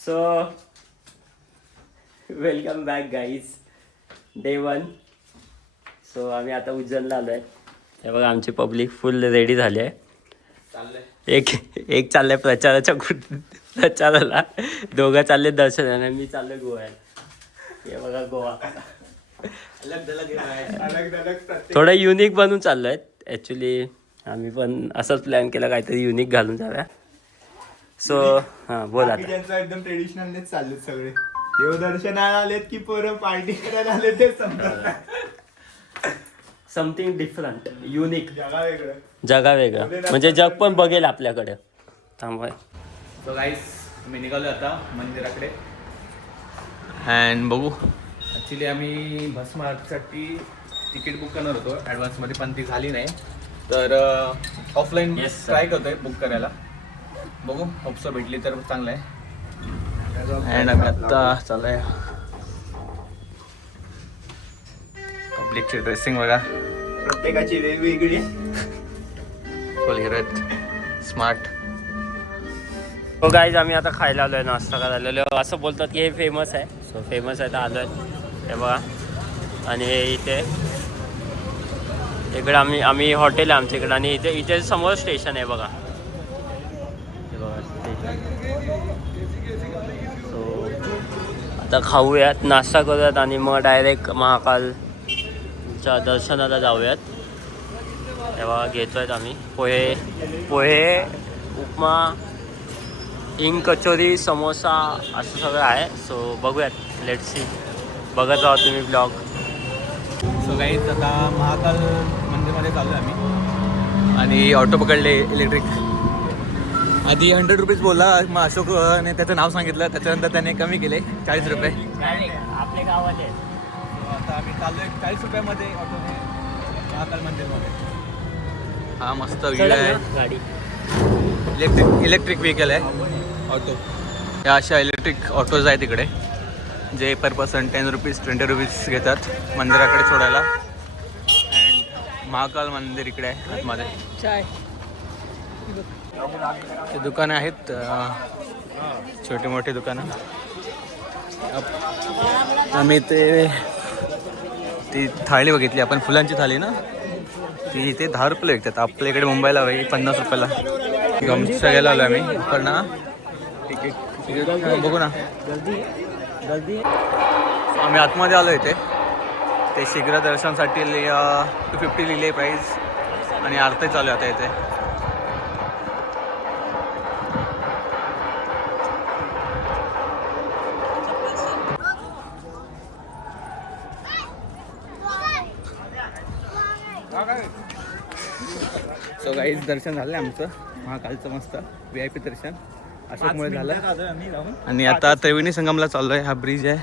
So welcome back guys, day 1. So आम्ही आता उज्जैनला आलो आहे. हे बघा आमची पब्लिक फुल रेडी झाली आहे. एक चाललंय प्रचाराला, दोघं चालले दर्शनाला, मी चाललोय गोव्याला. हे बघा गोवा थोडं युनिक बनून चाललोय. ॲक्च्युली आम्ही पण असंच प्लॅन केला, काहीतरी युनिक घालून जाऊया. सो हां बोला. एकदम ट्रेडिशनलच चाललेत सगळे. देवदर्शनाला आलेत की पोरं पार्टी करायला आले ते समजत. समथिंग डिफरंट, युनिक, जगा वेगळं. वेगळं, म्हणजे जग पण बघेल आपल्याकडे. थांबाय. सो गाईस, मी निघालो आता मंदिराकडे अँड बघू. ॲक्च्युली आम्ही भस्मारतीसाठी तिकीट बुक करणार होतो ॲडव्हान्समध्ये, पण ती झाली नाही. तर ऑफलाईन ट्राय करतोय बुक करायला. बघू, होपसो भेटली तर चांगलं आहे. अँड आम्ही आत्ता चालू आहे. पब्लिकची ड्रेसिंग बघा, प्रत्येकाची वेगवेगळी. फुल हिरत, स्मार्ट. हो गाईज, आम्ही आता खायला आलो आहे, नाश्ता करायला आलो. असं बोलतात की हे फेमस आहे. सो फेमस आहे तर आलो आहे. हे बघा, आणि हे इकडे आम्ही हॉटेल आहे आमच्या इकडे, आणि इथे समोर स्टेशन आहे बघा. हे बघा स्टेशन. सो आता खाऊयात, नाश्ता करूयात, आणि मग डायरेक्ट महाकालच्या दर्शनाला जाऊयात. तेव्हा घेतोय आम्ही पोहे, उपमा, हिंग कचोरी, समोसा, असं सगळं आहे. सो बघूयात, लेट्स सी. बघत राहा तुम्ही ब्लॉग. सो गाईज, आता महाकाल मंदिरमध्ये चालू आहे आम्ही, आणि ऑटो पकडले इलेक्ट्रिक. आधी 100 रुपीज बोलला, मग अशोकने त्याचं नाव सांगितलं, त्याच्यानंतर त्याने कमी केले 40 रुपये. आपले गावाले. आता आम्ही चालू आहे 40 रुपयामध्ये ऑटोने महाकाल मंदिरमध्ये. हा मस्त व्ह्यू आहे. गाडी इलेक्ट्रिक व्हेकल आहे ऑटो. या अशा इलेक्ट्रिक ऑटोज आहेत तिकडे, जे पर पर्सन 10 रुपीज 20 रुपीज घेतात मंदिराकडे सोडायला. अँड महाकाल मंदिर इकडे आहे आतमध्ये. ते दुकानं आहेत, छोटी मोठी दुकानं. आम्ही ती थाळी बघितली आपण, फुलांची थाळी ना, ती इथे 10 रुपयाला विकतात. आपल्या इकडे मुंबईला भाई 50 रुपयाला. गमच्या गेला आलो आम्ही, पण ना तिकीट बघू ना. आम्ही आतमध्ये आलो इथे. ते शीघ्र दर्शनासाठी 250 लिहिले प्राईस, आणि आरती चालू आहे आता इथे. सो गाईज, दर्शन झालं आमचं महाकालचं मस्त VIP दर्शन अशोकमुळे झालं. आणि आता त्रिवेणी संगमला चाललो आहे. हा ब्रिज आहे,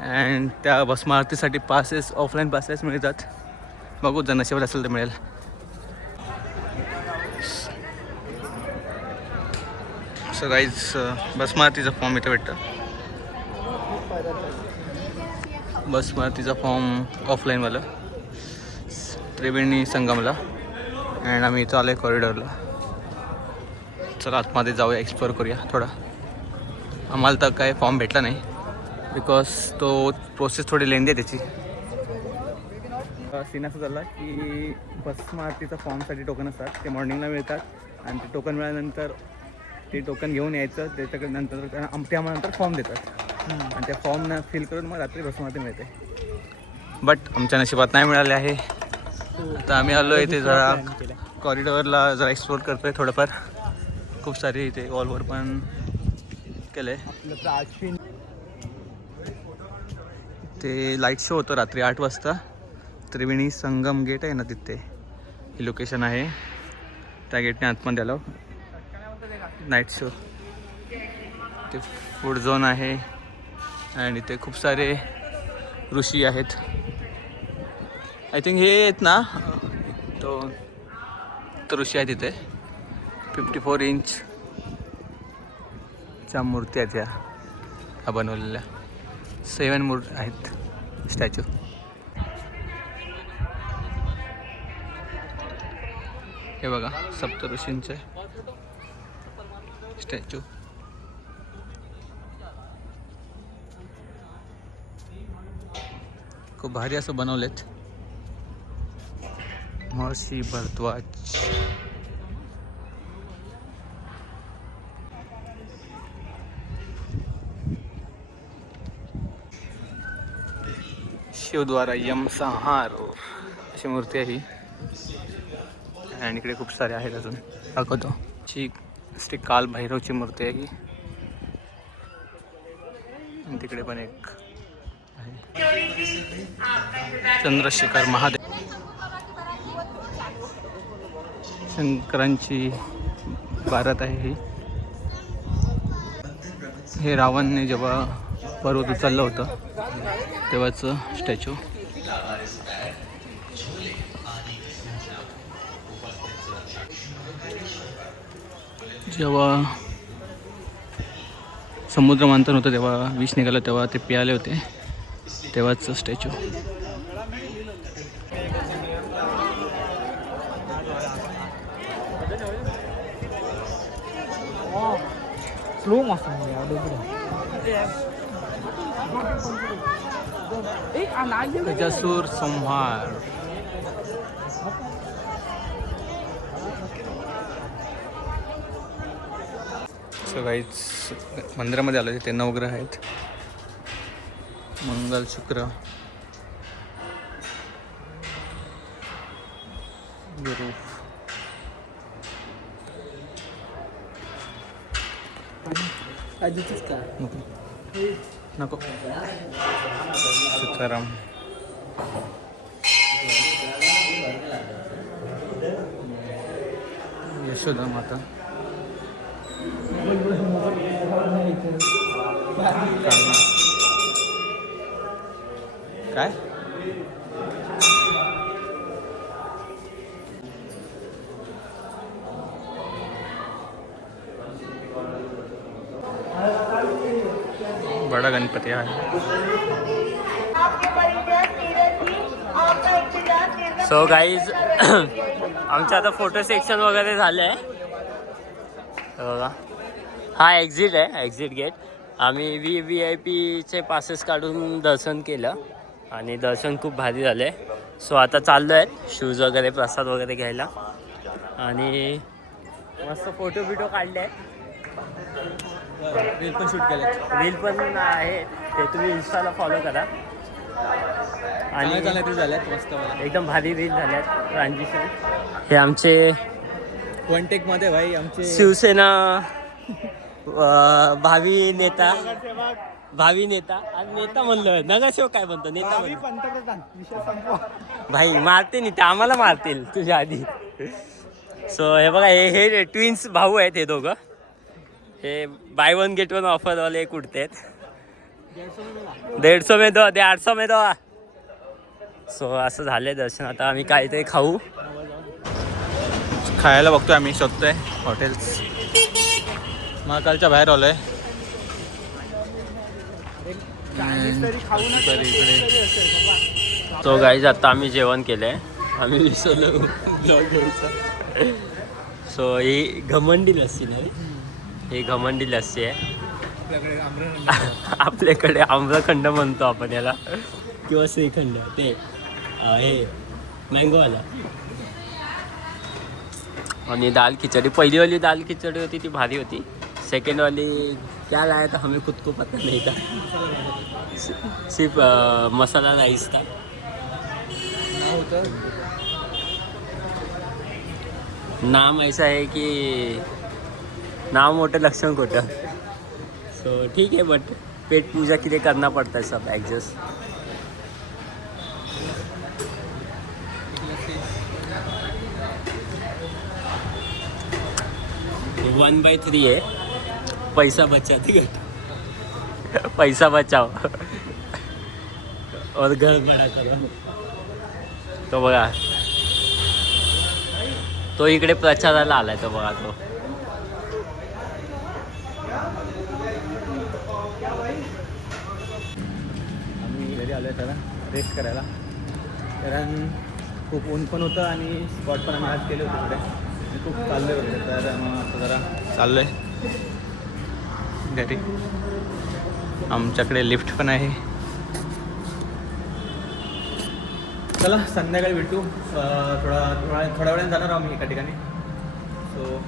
अँड त्या भस्म आरतीसाठी पासेस, ऑफलाईन पासेस मिळतात. बघू, जर नशिबात असेल तर मिळेल. सो गाईज, भस्म आरतीचा फॉर्म इथे भेटतं. भस्म आरतीचा फॉर्म ऑफलाईनवाला त्रिवेणी संगमला. अँड आम्ही इथं आलो आहे कॉरिडॉरला. चला आतमध्ये जाऊया, एक्सप्लोअर करूया थोडा. आम्हाला तर काय फॉर्म भेटला नाही, बिकॉज तो प्रोसेस थोडी लेंदी आहे त्याची. सीन असं झाला की भस्म आरतीचा फॉर्मसाठी टोकन असतात, ते मॉर्निंगला मिळतात, आणि ते टोकन मिळाल्यानंतर ते टोकन घेऊन यायचं. त्याच्याकडे नंतर ते आम्हाला नंतर फॉर्म देतात, आणि त्या फॉर्मनं फिल करून मग रात्री भस्म आरती मिळते. बट आमच्या नशिबात नाही मिळाले आहे. आता आम्ही आलो इथे जरा कॉरिडॉरला जरा एक्सप्लोर करतोय थोडंफार. खूप सारे इथे वॉलवर पण केलं आहे. ते लाईट शो होतो रात्री 8 वाजता. त्रिवेणी संगम गेट आहे ना, तिथे ही लोकेशन आहे. त्या गेटने आतमध्ये आलो. नाईट शो, ते फूड झोन आहे, आणि इथे खूप सारे ऋषी आहेत. आय थिंक हे आहेत ना, तो ऋषी आहे तिथे. 54 इंचच्या मूर्ती आहेत ह्या बनवलेल्या. 7 मूर्ती आहेत स्टॅच्यू. हे बघा, सप्त ऋषींचे स्टॅच्यू. खूप भारी असं बनवलेत. महर्षी भरद्वाज. शिवद्वारा यमसंहार अशी मूर्ती आहे ही. आणि इकडे खूप सारे आहेत अजून दाखवतो. श्री काल भैरवची मूर्ती आहे ही. आणि तिकडे पण एक आहे चंद्रशेखर महादेव. शंकरांची बारात आहे ही. हे रावणने जेव्हा पर्वत उचललं होतं तेव्हाचं स्टॅच्यू. जेव्हा समुद्र मंथन होतं तेव्हा विष निघालं तेव्हा ते पियाले होते तेव्हाच स्टॅच्यू. गजासूर संहार. सो गाईज मंदिरामध्ये आलं तिथे नवग्रह आहेत. मंगल शुक्र गुरु. नको सीताराम. यशोदा माता. काय बडा गणपती आहे. सो गाईज आमचं आता फोटो सेक्शन वगैरे झालं आहे बघा. हा एक्झिट आहे, एक्झिट गेट. आम्ही VIP पासेस काढून दर्शन केलं आणि दर्शन खूप भारी झालं आहे. सो आता चाललो आहेत शूज वगैरे प्रसाद वगैरे घ्यायला आणि मस्त फोटो बिटो काढले आहेत. रील पण शूट केले. रील पण आहे ते तुम्ही इंस्टाला फॉलो करा. आणि झाल्यात मस्त एकदम भारी रील झाल्यात ट्रान्झिशन. हे आमचे वन टेक मध्ये भाई आमचे शिवसेना भावी नेता आणि नेता म्हणलं नगरसेवक काय म्हणतो नेता पंतप्रधान. भाई मारते नाही ते आम्हाला मारतील तुझ्या आधी. सो हे बघा हे ट्विन्स भाऊ आहेत हे दोघं. हे बाय वन गेट वन ऑफरवाले कुठते आहेत. 150 में दो 800 में दो. सो असं झालंय दर्शन. आता आम्ही काहीतरी खायला बघतोय आम्ही शोधतोय हॉटेल्स. महाकालच्या बाहेर आलोय. तो गाईज आता आम्ही जेवण केलंय. आम्ही विसरलो ब्लॉग घ्यायचा. सो ही घमंडी लस्सी नाही, ही घमंडी लस्सी आहे. आपल्याकडे आम्रखंड म्हणतो आपण याला किंवा श्रीखंड. ते हे मँगोवाला. आणि दाल खिचडी. पहिलीवाली दाल खिचडी होती ती भारी होती. सेकंड वाली क्या लाया था हमें खुद को पता नहीं था. सिर्फ मसाला राइस था. नाम ऐसा है कि नाम मोठं लक्षण खोटं. सो ठीक है बट पेट पूजा के लिए करना पड़ता है सब एडजस्ट. 1/3 है. पैसा बचाते घट पैसा बचाओ और घर बड़ा करो. तो बघा तो इकडे प्रचाराला आलाय. तो बघा तो आम्ही घरी आलोय त्याला रेस्ट करायला. कारण खूप ऊन पण होतं आणि स्पॉट पण आम्ही आज केले होते तिकडे. खूप चालले होते तर मग आता जरा चाललो आहे घरी. आमच्याकडे लिफ्ट पण आहे. चला संध्याकाळी भेटू. थोड्या वेळाने जाणार आहोत आम्ही एका ठिकाणी. सो